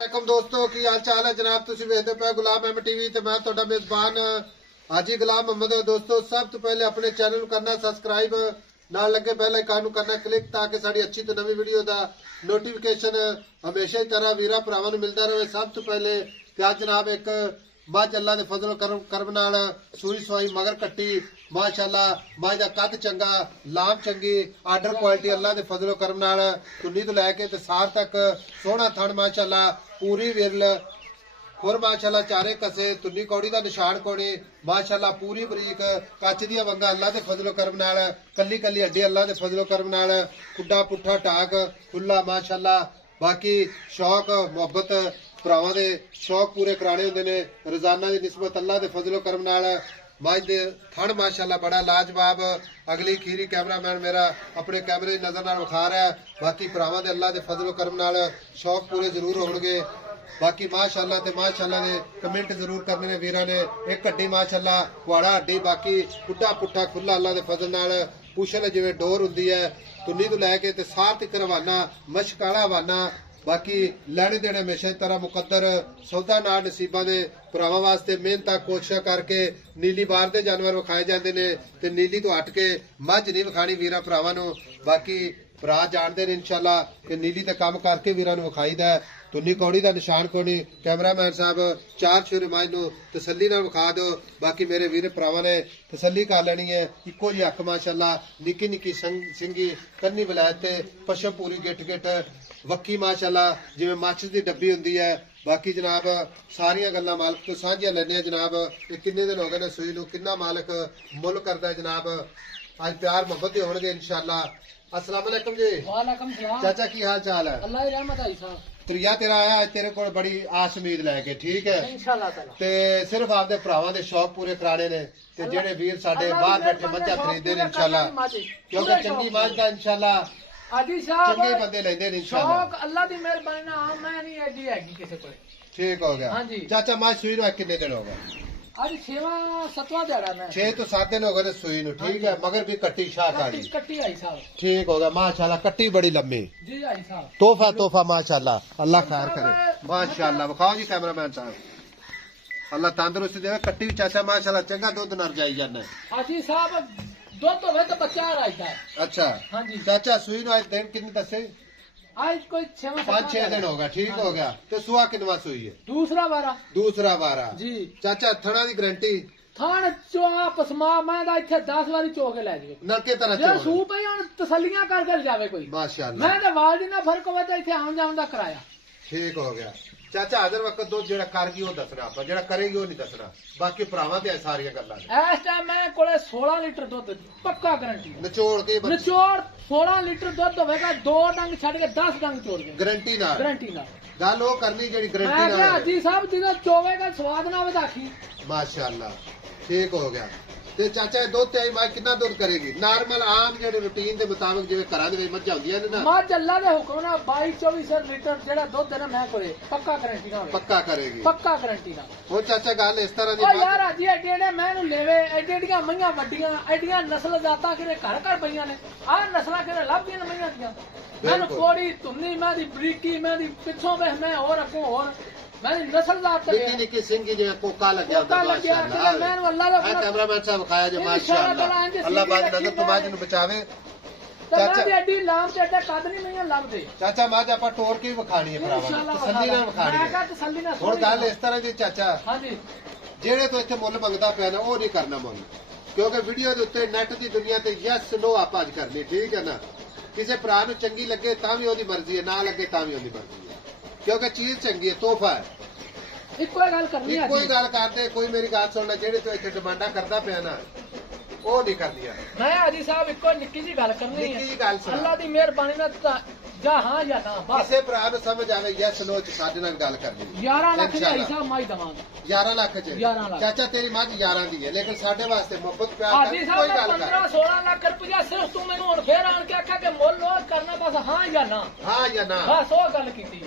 वालेकुम दोस्तों की हाल चाल है जनाब तुम वेखते पे गुलाम अहमद टीवी ते मैं तुहाडा मेजबान हाजी गुलाम मोहम्मद। दोस्तों सब तो पहले अपने चैनल करना सबसक्राइब नाल लगे बेल आइकन करना क्लिक ताकि साड़ी अच्छी तो नवी वीडियो का नोटिफिकेशन हमेशा ही तरह वीरा भरावां नूं मिलता रहे। सब तो पहले आज जनाब एक मझ अल्लाह के फजल करम नाल सूई सवाई मगर कट्टी माशाअल्लाह मझ का कद चंगा लाम चंगी आर्डर क्वालिटी अल्लाह के फजल करम नाल तुन्नी तो लैके ते सार तक सोहना थण माशाअल्लाह पूरी विरल खुर माशाअल्लाह चारे कसे तुन्नी कौड़ी का निशान कोनी माशाअल्लाह पूरी बरीक कच दी वंगा अल्लाह के फजलो करम नाल कली कली हड्डी अल्लाह के फजलो करम नाल खुड्डा पुट्ठा टाक खुला माशाअल्लाह। बाकी शौक मुहब्बत भरावां दे शौक पूरे कराने हुंदे ने रोजाना की निस्बत अल्लाह के फजलो करम नाल मझ दे थण माशाअल्लाह बड़ा लाजवाब। अगली खीरी कैमरामैन मेरा अपने कैमरे की नजर नाल विखा रहा है। बाकी भरावां दे अल्लाह के फजलो करम नाल शौक पूरे जरूर होणगे। बाकी माशाअल्लाह ते माशाअल्लाह ने कमेंट जरूर करने ने वीरा ने एक हड्डी माशाअल्लाह कुआड़ा हड्डी बाकी पुट्ठा पुट्ठा खुला अल्लाह के फजल नाल पुछल जिवें डोर हुंदी है तुन्नी तो लैके ते सार तक रवाना मशकाला हवाना। बाकी लैने देने हमेशा तरह मुकद्दर सौदा ना नसीबा दे भरावां वास्ते मेहनत कोशिश करके नीली बार दे जानवर विखाए जाते हैं ते नीली तो हट के मझ नहीं विखानी वीरा भरावां नूं। बाकी भरा जानते हैं इंशाअल्लाह कि नीली ते काम करके वीरां नूं विखाईदा है। तुन्नी कौड़ी का निशान कोनी कैमरामैन साहब चार छुरे मझ नूं तसल्ली नाल विखा दो। बाकी मेरे वीर भरावां ने तसल्ली कर लेनी है इको जी अख माशाअल्लाह निक्की निक्की सिंगी कन्नी विलायत पशम पूरी गिट गिट वक्की माशाअल्लाह जिवें माचिस दी डब्बी हुंदी है। बाकी जनाब सारियां गल्लां मालक तो साझियां लैने जनाब ये किन्ने दिन हो गए ने सूई नूं किन्ना मालक मुल करदा है जनाब अज प्यार मोहब्बत ही होणगे इंशाअल्लाह। अस्सलाम वालेकुम जी। वालेकुम सलाम चाचा की हाल चाल है? अल्लाह की रहमत आई साहब त्रिया तेरा आया अज तेरे को बड़ी आस उम्मीद लैके ठीक है इंशाअल्लाह ताला ते सिर्फ आपदे भरावां दे शौक पूरे कराने ने ते जेड़े वीर साडे बाहर बैठे मझां खरीददे ने इंशाअल्लाह क्योंकि चंगी मझ दा इंशाअल्लाह आदि साहब चंगे बंदे लेंदे ने इंशाअल्लाह। शौक अल्लाह दी मेहरबानी नाल मैं नहीं एडी हैगी किसे कोई ठीक हो गया। हाँ जी। चाचा मझ सूई नूं कितने दिन हो गए? आज 6वां 7वां दिहाड़ा मैं 6 तो 7 दिन हो गए सूई नूं ठीक है मगर भी कट्टी शाह काड़ी कट्टी आई साहब ठीक हो गया माशाअल्लाह कट्टी बड़ी लंबी जी आई साहब तोहफा तोहफा माशाअल्लाह अल्लाह खैर करे माशाअल्लाह विखाओ जी कैमरामैन साहब अल्लाह तंदुरुस्ती देवे कट्टी भी चाचा माशाअल्लाह चंगा दुध नर जाई जाना आदि साहब दुध होवे तो बच्चा राईदा अच्छा हाँ जी चाचा सूई नूं आज दिन कितने दसे? आज कोई 6वां 5-6 दिन हो गया ठीक हो गया तो सुहा किनवा सूई है? दूसरा बारा दूसरा बारा जी चाचा थणा दी गारंटी थान चोआ पसमा मैं दा इत्थे 10 वारी चो के लै जावे नरके तरह जे चोल सूप है हुन तसल्लियां कर जावे कोई माशाअल्लाह मैं ते वाल दी ना फर्क होवे ते इत्थे आउण जाउण दा कराया ठीक हो गया। चाचा हर वक्त दुध जेड़ा करगी वो दसना आप जेड़ा करेगी वो नहीं दसना बाकी भरावां ते सारियां गल्लां ने इस टाइम मैं कोले 16 लीटर दुध पक्का गारंटी निचोड़ के निचोड़ 16 लीटर दुध होवेगा 2 डंग छड़ के 10 डंग चोड़ के गारंटी ना गारंटी ना गल वो करनी जेड़ी गारंटी मैं ना हाजी साहब जिदा चोवेगा स्वाद ना वधाखी माशाअल्लाह ठीक हो गया। ते चाचा दुध ते आई मां कितना दुध करेगी नॉर्मल आम जेड़े रूटीन दे मुताबिक जिवें घरां दे विच मੱਝਾਂ ਹੁੰਦੀਆਂ ਨੇ ना मझ अल्लाह दे हुक्म ना 22-24 लीटर जेड़ा दुध है ना मैं कोले पक्का गारंटी ना होवे पक्का करेगी पक्का गारंटी ना वो चाचा गल इस तरह दी ओ यार हाजी एडे एडे मैनू लेवे एडे एडियां मईयां वड्डियां एडियां नस्ल जाता किरे घर घर पईयां ने आ नस्लां किरे लभदियां ने मईयां दियां मैनू कोड़ी तुन्नी मैं दी बरीकी मैं दी पिछों वे मैं और अगों और मैं नस्ल जात निक्की निक्की सिंगी जिवें कोका लग्या कोका लग्या मैनू अल्लाह दा कैमरामैन साहब खाया जो माशाअल्लाह अल्लाह पाक नजर तो माज ਨੂੰ ਬਚਾਵੇ। चाचा एडी लाम ते एडे कद नहीं मईयां लभदे चाचा माज ਆਪਾਂ ਟੋਰ ਕੇ ਵਿਖਾਣੀ ਹੈ ਭਰਾਵਾਂ ਨੂੰ ਤਸੱਲੀ ਨਾਲ ਵਿਖਾਣੀ मैं ਹੈ। कहा तसल्ली ना ਹੁਣ ਗੱਲ ਇਸ ਤਰ੍ਹਾਂ ਦੀ ਚਾਚਾ हां जी ਜਿਹੜੇ ਤੋਂ ਇੱਥੇ ਮੁੱਲ ਮੰਗਦਾ ਪਿਆ ਨਾ ਉਹ ਨਹੀਂ ਕਰਨਾ ਮੁੱਲ ਕਿਉਂਕਿ ਵੀਡੀਓ ਦੇ ਉੱਤੇ ਨੈਟ ਦੀ ਦੁਨੀਆ ਤੇ ਯੈਸ ਨੋ ਆਪਾਂ ਅੱਜ ਕਰਨੀ ਠੀਕ ਹੈ ਨਾ ਕਿਸੇ ਭਰਾ ਨੂੰ ਚੰਗੀ ਲੱਗੇ ਤਾਂ ਵੀ ਉਹਦੀ ਮਰਜ਼ੀ ਹੈ ਨਾ ਲੱਗੇ ਤਾਂ ਵੀ ਉਹਦੀ ਮਰਜ਼ੀ ਹੈ ਕਿਉਂਕਿ ਚੀਜ਼ ਚੰਗੀ ਹੈ ਤੋਹਫਾ ਹੈ ਇੱਕੋ ਗੱਲ ਕਰਨੀ ਹੈ ਕੋਈ ਗੱਲ ਕਰਦੇ ਕੋਈ ਮੇਰੀ ਗੱਲ ਸੁਣਨਾ ਜਿਹੜੇ ਤੋਂ ਇੱਥੇ ਡਿਮਾਂਡਾਂ ਕਰਦਾ ਪਿਆ ਨਾ ਉਹ ਨਹੀਂ ਕਰਦੀਆਂ। ਮੈਂ ਹਾਜੀ ਸਾਹਿਬ ਇੱਕੋ ਨਿੱਕੀ ਜੀ ਗੱਲ ਕਰਨੀ ਹੈ ਨਿੱਕੀ ਜੀ ਗੱਲ ਸੁਣਾ ਅੱਲਾ ਦੀ ਮਿਹਰਬਾਨੀ ਨਾਲ ਜਾਂ ਹਾਂ ਜਾਂ ਨਾ ਬਸ ਕਿਸੇ ਭਰਾ ਨੂੰ ਸਮਝ ਆਵੇ ਯੈਸ ਨੋ ਚ ਸਾਡੇ ਨਾਲ ਗੱਲ ਕਰਨੀ 11 ਲੱਖ ਦੀ ਹਾਜੀ ਸਾਹਿਬ ਮਾਈ ਦਵਾਂਗਾ 11 ਲੱਖ ਚ 11 ਲੱਖ ਚਾਚਾ ਤੇਰੀ ਮੱਝ 11 ਦੀ ਹੈ ਲੇਕਿਨ ਸਾਡੇ ਵਾਸਤੇ ਮੁਹੱਬਤ ਪਿਆਰ ਹਾਜੀ ਕੋਈ ਸਾਹਿਬ ਗੱਲ ਕਰ 15-16 ਲੱਖ ਰੁਪਇਆ ਸਿਰਫ ਤੂੰ ਮੈਨੂੰ ਹੁਣ ਫੇਰ ਆਣ ਕੇ ਆਖਿਆ ਕਿ ਮੁੱਲ ਉਹ ਕਰਨਾ ਬਸ ਹਾਂ ਜਾਂ ਨਾ ਹਾਂ ਜਾਂ ਨਾ ਬਸ ਉਹ ਗੱਲ ਕੀਤੀ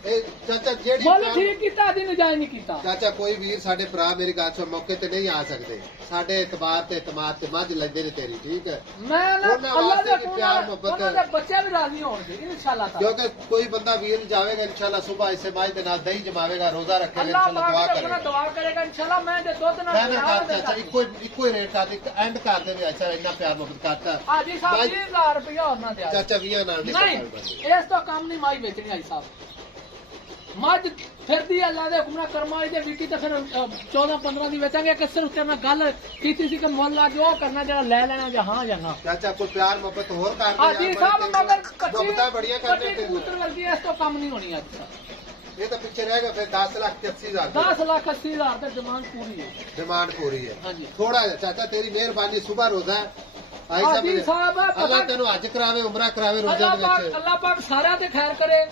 ਇਹ ਚਾਚਾ ਜਿਹੜੀ ਮੁੱਲ ਭਰਾ- ਠੀਕ ਕੀਤਾ ਜੀ ਨਜਾਇਜ਼ ਨਹੀਂ ਕੀਤਾ ਚਾਚਾ ਕੋਈ ਵੀਰ ਸਾਡੇ ਭਰਾ ਮੇਰੀ ਗੱਲ ਸੁਣ ਮੌਕੇ ਤੇ ਨਹੀਂ ਆ ਸਕਦੇ ਸਾਡੇ ਇਤਬਾਰ ਤੇ ਇਤਮਾਦ ਤੇ ਮੱਝ ਲੈਂਦੇ ਨੇ ਤੇਰੀ ਠੀਕ ਹੈ ਮੈਂ ਨਾ ਉਹਨਾਂ ਅੱਲਾਹ ਵਾਸਤੇ ਦੇ ਵੀ ਫੋਨ ਪਿਆਰ ਨਾਲ ਮੁਹੱਬਤ ਉਹਨਾਂ ਦੇ ਬੱਚੇ ਵੀ ਰਾਜ਼ੀ ਹੋਣਗੇ ਇਨਸ਼ਾਅੱਲਾ ਤਾਲਾ ਕਿਉਂਕਿ ਕੋਈ ਬੰਦਾ ਵੀਰ ਜਾਵੇਗਾ ਇਨਸ਼ਾਅੱਲਾ ਸਵੇਰ ਇਸੇ ਮਾਝ ਦੇ ਨਾਲ ਦਹੀਂ ਜਮਾਵੇਗਾ ਰੋਜ਼ਾ ਰੱਖੇਗਾ ਅੱਲਾਹ ਇਨਸ਼ਾਅੱਲਾ ਦੁਆ ਪਾਕ ਆਪਣਾ ਕਰੇਗਾ ਦੁਆ ਕਰੇਗਾ ਇਨਸ਼ਾਅੱਲਾ ਮੈਂ ਜੇ ਦੁੱਧ ਨਾਲ ਮੈਂ ਨਾ ਬਣਾ ਕਰ ਚਾਚਾ ਇੱਕੋ ਹੀ ਰੇਟ ਕਰ ਦੇ ਐਂਡ ਕਰ ਦੇ ਵੀ ਅੱਛਾ ਇੰਨਾ ਪਿਆਰ ਮੁਹੱਬਤ ਕਰਤਾ ਹਾਜੀ ਸਾਹਿਬ ਮਾਈ- 20000 ਰੁਪਇਆ ਹੋਰ ਨਾ ਦਿਆ ਚਾਚਾ 20 ਨਾਲ ਨਹੀਂ ਨਹੀਂ ਇਸ ਤੋਂ ਕੰਮ ਨਹੀਂ ਮਾਈ ਵੇਚਣੀ ਆਈ ਸਾਹਿਬ ਮੱਝ ਫਿਰਦੀ ਅੱਲਾ ਦੇ ਹੁਕਮ ਨਾਲ ਕਰਮਾਂ ਦੀ ਵਿਕੀ ਤਾਂ ਫਿਰ 14-15 ਦੀ ਵੇਚਾਂਗੇ ਕਿ ਸਿਰਫ ਤੇ ਮੈਂ ਗੱਲ ਕੀਤੀ ਸੀ ਕਿ ਮੁੱਲ ਆ ਜੋ ਕਰਨਾ ਜਿਹੜਾ ਲੈ ਲੈਣਾ ਜਾਂ ਹਾਂ ਜਾਂ ਨਾ ਚਾਚਾ ਕੋਈ ਪਿਆਰ ਮੁਹੱਬਤ ਹੋਰ ਕਰ ਦੇ ਹਾਜੀ ਸਾਹਿਬ ਮਗਰ ਮੁਹੱਬਤਾਂ ਬੜੀਆਂ ਕਰਨੇ ਤੇ ਕਬੂਤਰ ਵਰਗੀ ਇਸ ਤੋਂ ਕੰਮ ਨਹੀਂ ਹੋਣੀ ਅੱਜ ਸਾਹਿਬ ਇਹ ਤਾਂ ਪਿੱਛੇ ਰਹਿ ਗਿਆ ਫਿਰ 10,80,000 10,80,000 ਤੇ ਡਿਮਾਂਡ ਪੂਰੀ ਹੈ ਡਿਮਾਂਡ ਪੂਰੀ ਹੈ ਹਾਂਜੀ ਥੋੜਾ ਜਿਹਾ ਚਾਚਾ ਤੇਰੀ ਮਿਹਰਬਾਨੀ ਸਵੇਰ ਰੋਜ਼ਾ ਹੈ। ਆਈ ਹਾਜੀ ਸਾਹਿਬ ਅੱਲਾਹ ਤੈਨੂੰ ਅੱਜ ਕਰਾਵੇ ਉਮਰਾ ਕਰਾਵੇ ਰੋਜ਼ੇ ਅੱਲਾਹ ਦੇ ਪਾਕ ਵਿੱਚ ਅੱਲਾਹ ਪਾਕ ਸਾਰਿਆਂ ਤੇ ਖੈਰ ਕਰੇ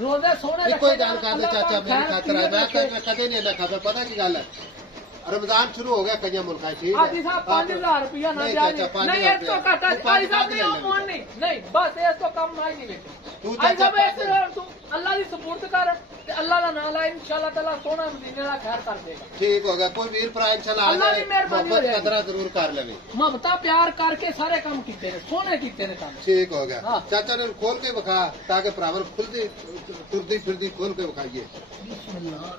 ਰੋਜ਼ੇ ਸੋਹਣੇ ਇੱਕੋ ਹੀ ਗੱਲ ਰੱਖੇ ਕਰਦੇ ਚਾਚਾ ਮੇਰੀ ਖਾਤਰ ਹੈ ਮੈਂ ਕਹਿੰਦਾ ਕਦੇ ਨਹੀਂ ਇੰਨਾ ਖਾਦਾ ਪਤਾ ਕੀ ਗੱਲ ਹੈ ਰਮਜ਼ਾਨ ਸ਼ੁਰੂ ਹੋ ਗਿਆ ਕਈਆਂ ਮੁਲਕਾਂ 'ਚ, ਠੀਕ ਹੈ ਹਾਜੀ ਸਾਹਿਬ 5000 ਰੁਪਇਆ ਨਾ ਨਹੀਂ ਦਿਆ ਚਾਚਾ, 5,000 ਨਹੀਂ ਇਸ ਤੋਂ ਘੱਟ ਤੂੰ ਹਾਜੀ ਸਾਹਿਬ ਪੰਜ ਨਹੀਂ ਉਹ ਮੋੜ ਨਹੀਂ ਨਹੀਂ ਬਸ ਇਸ ਤੋਂ ਕੰਮ ਨਾ ਹੀ ਨਹੀਂ ਵੇਖੇ ਤੂੰ ਹਾਜੀ ਚਾਚਾ ਸਾਹਿਬ ਤੂੰ ਅੱਲਾਹ ਦੀ ਸਪੋਰਟ ਕਰ ਤੇ ਅੱਲਾਹ ਦਾ ਨਾਮ ਲੈ ਇਨਸ਼ਾਅੱਲਾ ਤਾਲਾ ਸੋਹਣਾ ਮਦੀਨੇ ਦਾ ਖੈਰ ਕਰ ਦੇਗਾ ਠੀਕ ਹੋ ਗਿਆ ਕੋਈ ਵੀਰ ਭਰਾ ਇਨਸ਼ਾਅੱਲਾ ਆ ਅੱਲਾਹ ਦੀ ਜਾਏ ਮਿਹਰਬਾਨੀ ਹੋ ਮੁਹੱਬਤ ਜਾਏਗੀ। ਕਦਰਾਂ ਜ਼ਰੂਰ ਕਰ ਲਵੇ ਮੁਹੱਬਤਾਂ ਪਿਆਰ ਕਰਕੇ ਸਾਰੇ ਕੰਮ ਕੀਤੇ ਨੇ ਸੋਹਣੇ ਕੀਤੇ ਨੇ ਕੰਮ ਠੀਕ ਹੋ ਗਿਆ ਹਾਂ। ਚਾਚਾ ਨੇ ਖੋਲ ਕੇ ਵਿਖਾ ਤਾਂ ਕਿ ਭਰਾਵਾਂ ਨੂੰ ਖੁੱਲਦੀ ਤੁਰਦੀ ਫਿਰਦੀ ਖੋਲ ਕੇ ਵਿਖਾਈਏ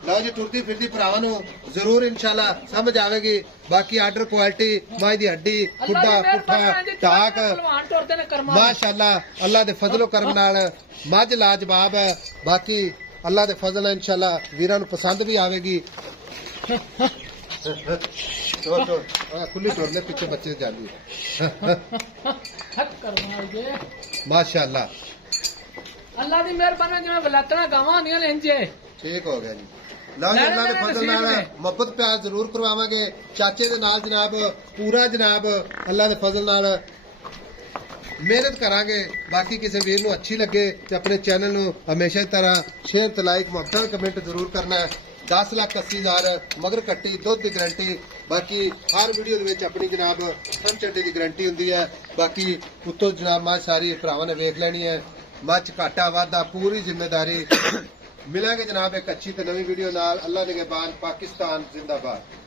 ਲਓ ਜੀ ਟੁਰਦੀ ਫਿਰਦੀ ਭਰਾਵਾਂ ਨੂੰ ਜ਼ਰੂਰ ਇਨਸ਼ਾਅੱਲਾ ਸਮਝ ਆਵੇਗੀ ਬਾਕੀ ਆਰਡਰ ਕੁਆਲਿਟੀ ਮਾਈ ਦੀ ਹੱਡੀ ਖੁੱਡਾ ਪੁੱਠਾ ਟਾਕ ਪਹਿਲਵਾਨ ਟੁਰਦੇ ਨੇ ਕਰਮਾਂ ਮਾਸ਼ਾਅੱਲਾ ਅੱਲਾ ਦੇ ਫਜ਼ਲੋ ਕਰਮ ਨਾਲ ਮੱਝ ਲਾਜਵਾਬ ਹੈ ਬਾਕੀ ਅੱਲਾ ਦੇ ਫਜ਼ਲ ਨਾਲ ਇਨਸ਼ਾਅੱਲਾ ਵੀਰਾਂ ਨੂੰ ਪਸੰਦ ਵੀ ਆਵੇਗੀ ਖੁੱਲੀ ਟੁਰ ਲੈ ਪਿੱਛੇ ਬੱਚੇ ਜਾਂਦੀ ਹੱਕ ਕਰਮਾਂ ਜੇ ਮਾਸ਼ਾਅੱਲਾ ਅੱਲਾਹ ਦੀ ਮਿਹਰਬਾਨੀ ਜਿਵੇਂ ਬਲਾਤਣਾ ਗਾਵਾਂ ਹੁੰਦੀਆਂ ਨੇ ਇੰਜੇ ਠੀਕ ਹੋ ਗਿਆ ਜੀ ਲਓ ਜੀ ਅੱਲਾ ਦੇ ਫਜ਼ਲ ਨਾਲ ਮੁਹੱਬਤ ਪਿਆਰ ਜ਼ਰੂਰ ਕਰਵਾਵਾਂਗੇ ਚਾਚੇ ਦੇ ਨਾਲ ਜਨਾਬ ਪੂਰਾ ਜਨਾਬ ਅੱਲਾ ਦੇ ਫਜ਼ਲ ਨਾਲ ਮਿਹਨਤ ਕਰਾਂਗੇ ਬਾਕੀ ਕਿਸੇ ਵੀਰ ਨੂੰ ਅੱਛੀ ਲੱਗੇ ਤੇ ਆਪਣੇ ਚੈਨਲ ਨੂੰ ਹਮੇਸ਼ਾ ਦੀ ਤਰ੍ਹਾਂ ਸ਼ੇਅਰ ਤੇ ਲਾਈਕ ਮੁਹੱਬਤ ਕਮੈਂਟ ਜ਼ਰੂਰ ਕਰਨਾ ਹੈ 10,80,000 ਮਗਰ ਕੱਟੀ ਦੁੱਧ ਦੀ ਗਾਰੰਟੀ ਬਾਕੀ ਹਰ ਵੀਡੀਓ ਦੇ ਵਿੱਚ ਆਪਣੀ ਜਨਾਬ ਥਣ ਚੱਡੇ ਦੀ ਗਾਰੰਟੀ ਹੁੰਦੀ ਹੈ ਬਾਕੀ ਉੱਤੋਂ ਜਨਾਬ ਮੱਝ ਸਾਰੀ ਭਰਾਵਾਂ ਨੇ ਵੇਖ ਲੈਣੀ ਹੈ ਮੱਝ ਘਾਟਾ ਵਾਧਾ ਪੂਰੀ ਜ਼ਿੰਮੇਵਾਰੀ ਮਿਲਾਂਗੇ ਜਨਾਬ ਇੱਕ ਅੱਛੀ ਤੇ ਨਵੀਂ ਵੀਡੀਓ ਨਾਲ ਅੱਲਾ ਨਿਗਹਿਬਾਨ ਪਾਕਿਸਤਾਨ ਜ਼ਿੰਦਾਬਾਦ